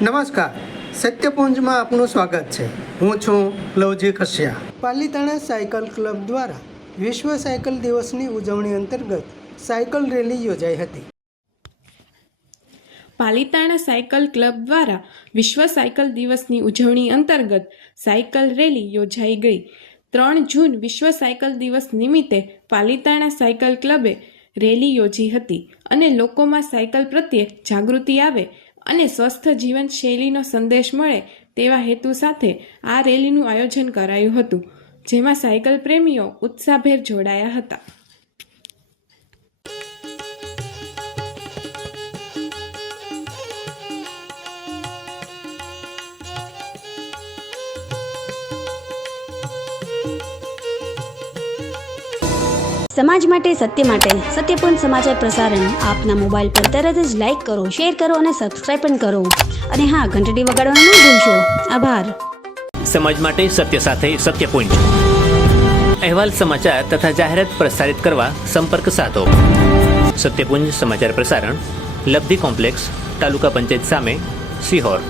નમસ્કાર, સત્યપુંજમાં આપનું સ્વાગત છે। હું છું લવજી કશ્યા। પાલીતાણા સાયકલ ક્લબ દ્વારા વિશ્વ સાયકલ દિવસની ઉજવણી અંતર્ગત સાયકલ રેલી યોજાઈ હતી। પાલીતાણા સાયકલ ક્લબ દ્વારા વિશ્વ સાયકલ દિવસની ઉજવણી અંતર્ગત સાયકલ રેલી યોજાઈ ગઈ। 3 જૂન વિશ્વ સાયકલ દિવસ નિમિત્તે પાલીતાણા સાયકલ ક્લબે રેલી યોજી હતી અને લોકોમાં સાયકલ પ્રત્યે જાગૃતિ આવે અને સ્વસ્થ જીવનશૈલીનો સંદેશ મળે તેવા હેતુ સાથે આ રેલીનું આયોજન કરાયું હતું, જેમાં સાયકલ પ્રેમીઓ ઉત્સાહભેર જોડાયા હતા। સમાજ માટે સત્ય માટે સત્યપૂર્ણ સમાચાર પ્રસારણ આપના મોબાઈલ પર તરત જ લાઈક કરો, શેર કરો અને સબસ્ક્રાઇબ પણ કરો અને હા, ઘંટડી વગાડવાનું ન ભૂલશો। આભાર। સમાજ માટે સત્ય સાથે સત્યપુંજ અહેવાલ, સમાચાર તથા જાહેરાત પ્રસારિત કરવા સંપર્ક સાધો। સત્યપુંજ સમાચાર પ્રસારણ, લબ્ધિ કોમ્પ્લેક્સ, તાલુકા પંચાયત સામે, સિહોર।